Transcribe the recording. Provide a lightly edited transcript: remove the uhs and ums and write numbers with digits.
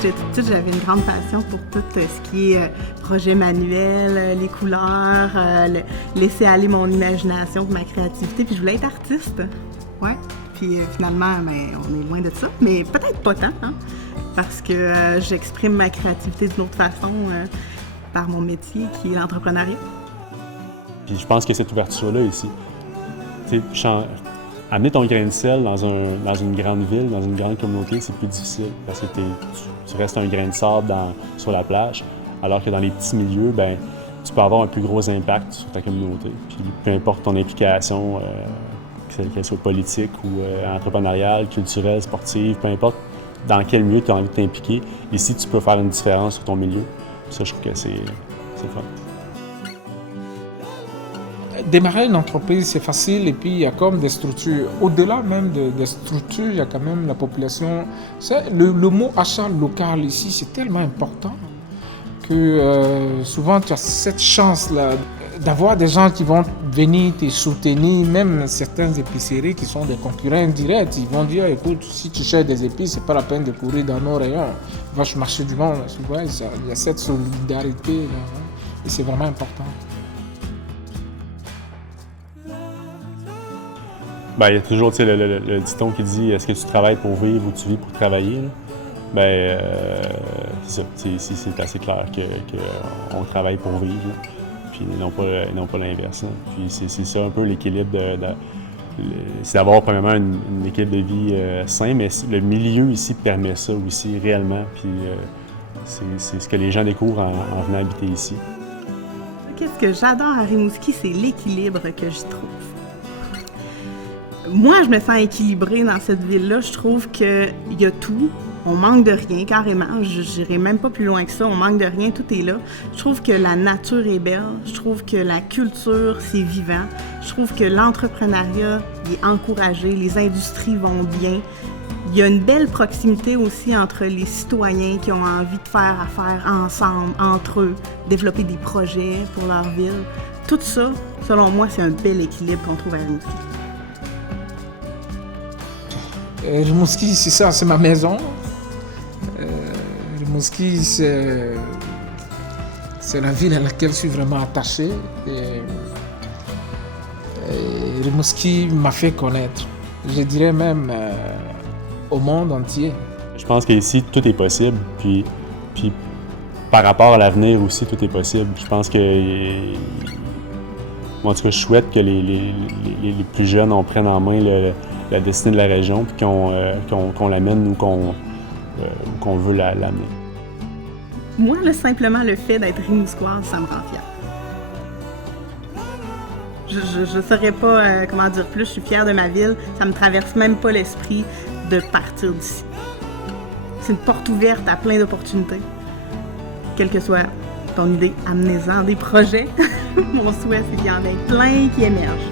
j'étais toute petite, j'avais une grande passion pour tout ce qui est projet manuel, les couleurs, laisser aller mon imagination, ma créativité. Puis je voulais être artiste. Ouais. Puis finalement, on est loin de ça. Mais peut-être pas tant, hein? Parce que j'exprime ma créativité d'une autre façon par mon métier qui est l'entrepreneuriat. Puis je pense que cette ouverture-là ici, amener ton grain de sel dans une grande ville, dans une grande communauté, c'est plus difficile parce que tu restes un grain de sable sur la plage, alors que dans les petits milieux, tu peux avoir un plus gros impact sur ta communauté. Puis peu importe ton implication, qu'elle soit politique ou entrepreneuriale, culturelle, sportive, peu importe dans quel milieu tu as envie de t'impliquer, ici tu peux faire une différence sur ton milieu. Puis ça, je trouve que c'est fun. Démarrer une entreprise, c'est facile et puis il y a comme des structures. Au-delà même des structures, il y a quand même la population. Le mot achat local ici, c'est tellement important que souvent tu as cette chance-là d'avoir des gens qui vont venir te soutenir, même certaines épiceries qui sont des concurrents indirects. Ils vont dire, écoute, si tu cherches des épices, c'est pas la peine de courir dans nos rayons. Va chez le marché du monde. Tu vois, il y a cette solidarité là, et c'est vraiment important. Il y a toujours le dicton qui dit « Est-ce que tu travailles pour vivre ou tu vis pour travailler? » C'est ça. C'est assez clair qu'on travaille pour vivre, là. Puis non pas l'inverse. Hein. Puis c'est ça un peu l'équilibre c'est d'avoir premièrement une équilibre de vie sain, mais le milieu ici permet ça aussi réellement. Puis c'est ce que les gens découvrent en venant habiter ici. Qu'est-ce que j'adore à Rimouski, c'est l'équilibre que j'y trouve. Moi, je me sens équilibrée dans cette ville-là. Je trouve qu'il y a tout. On manque de rien, carrément. Je n'irai même pas plus loin que ça. On manque de rien, tout est là. Je trouve que la nature est belle. Je trouve que la culture, c'est vivant. Je trouve que l'entrepreneuriat est encouragé. Les industries vont bien. Il y a une belle proximité aussi entre les citoyens qui ont envie de faire affaire ensemble, entre eux, développer des projets pour leur ville. Tout ça, selon moi, c'est un bel équilibre qu'on trouve à Rimouski. Rimouski, c'est ça, c'est ma maison. Rimouski, c'est la ville à laquelle je suis vraiment attaché. Et Rimouski m'a fait connaître, je dirais même au monde entier. Je pense qu'ici, tout est possible. Puis par rapport à l'avenir aussi, tout est possible. Je pense que... En tout cas, je souhaite que les plus jeunes en prennent en main la destinée de la région puis qu'on l'amène où qu'on veut l'amener. Moi, simplement le fait d'être rimouskoise, ça me rend fière. Je ne saurais pas comment dire plus, je suis fière de ma ville. Ça me traverse même pas l'esprit de partir d'ici. C'est une porte ouverte à plein d'opportunités. Quelle que soit ton idée, amenez-en des projets. Mon souhait, c'est qu'il y en ait plein qui émergent.